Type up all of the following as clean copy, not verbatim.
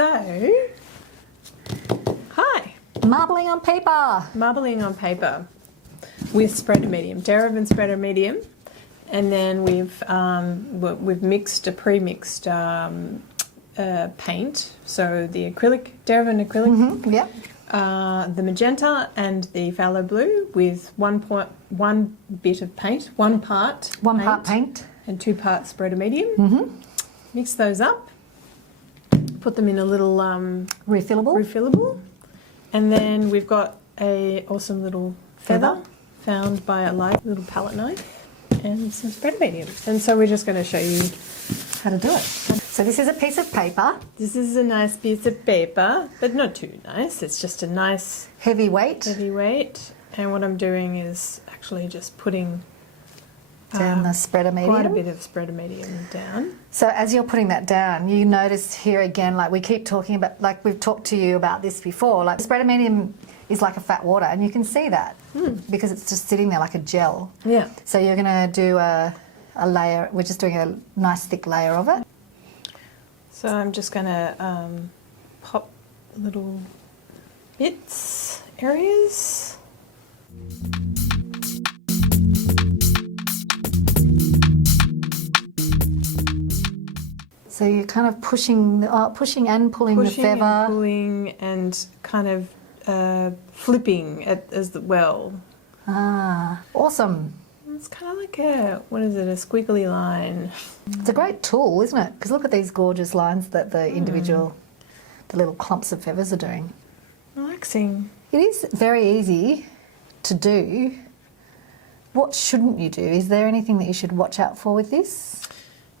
So, hi. Marbling on paper. Marbling on paper with spreader medium, Derivan spreader medium, and then we've mixed a pre-mixed paint. So the Derivan acrylic, Yep. the magenta and the phthalo blue with one bit of paint, one part paint and 2 parts spreader medium. Mix those up. Put them in a little refillable, and then we've got a awesome little feather found by a little palette knife and some spreader medium. And so we're just going to show you how to do it. So this is a piece of paper. This is a nice piece of paper, but not too nice. It's just a nice heavyweight. And what I'm doing is actually just putting down the spreader medium. Quite a bit of spreader medium down. So as you're putting that down, you notice here again, like we keep talking about, like we've talked to you about this before, like spreader medium is like a fat water, and you can see that because it's just sitting there like a gel. Yeah. So you're going to do a layer, we're just doing a nice thick layer of it. So I'm just going to pop little areas. So you're kind of pushing and pulling the feather. And pulling and kind of flipping as well. Ah, awesome. It's kind of like a squiggly line. It's a great tool, isn't it? Because look at these gorgeous lines that the individual, the little clumps of feathers are doing. Relaxing. It is very easy to do. What shouldn't you do? Is there anything that you should watch out for with this?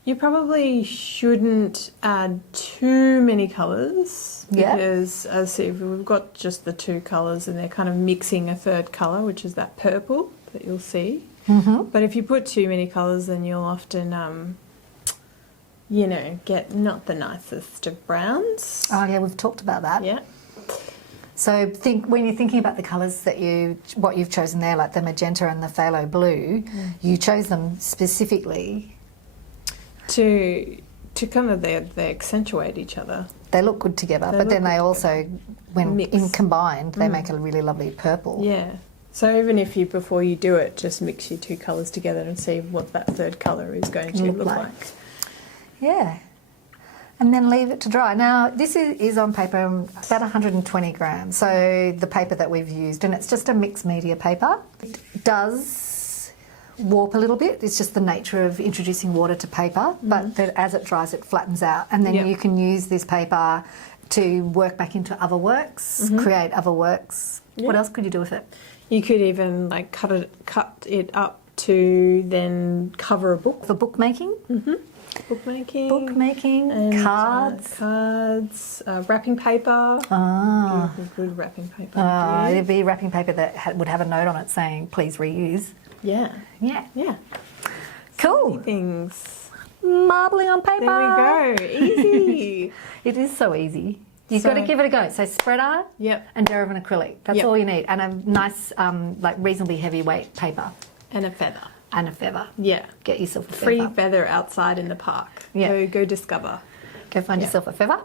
You probably shouldn't add too many colours because, as I see, we've got just the 2 colours and they're kind of mixing a 3rd colour, which is that purple that you'll see. But if you put too many colours, then you'll often, get not the nicest of browns. Oh yeah, we've talked about that. Yeah. So when you're thinking about the colours that what you've chosen there, like the magenta and the phthalo blue, you chose them specifically to kind of they accentuate each other. They look good together, but then they also, when combined, they make a really lovely purple. Yeah. So even if before you do it, just mix your 2 colours together and see what that 3rd colour is going to look like. Yeah. And then leave it to dry. Now, this is on paper about 120 grams, so the paper that we've used, and it's just a mixed media paper. It does warp a little bit. It's just the nature of introducing water to paper, but then as it dries, it flattens out, and then you can use this paper to work back into other works, create other works. What else could you do with it? You could even like cut it up to then cover a book. For bookmaking? Bookmaking. And cards, wrapping paper. Good wrapping paper. It'd be wrapping paper that would have a note on it saying, please reuse. Yeah. Cool. Silly things. Marbling on paper. There we go. Easy. It is so easy. You've got to give it a go. So spreader and Derivan acrylic. That's all you need. And a nice, like reasonably heavyweight paper. And a feather. Yeah. Get yourself a feather. Free feather outside in the park. Yeah. Go discover. Go find yourself a feather.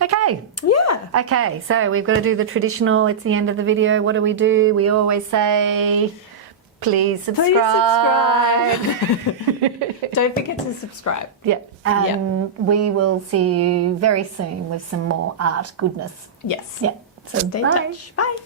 Okay. Yeah. Okay, so we've got to do the traditional, it's the end of the video. What do? We always say, please subscribe. Don't forget to subscribe. Yeah. And we will see you very soon with some more art goodness. Yes. Yeah. So stay in touch. Bye.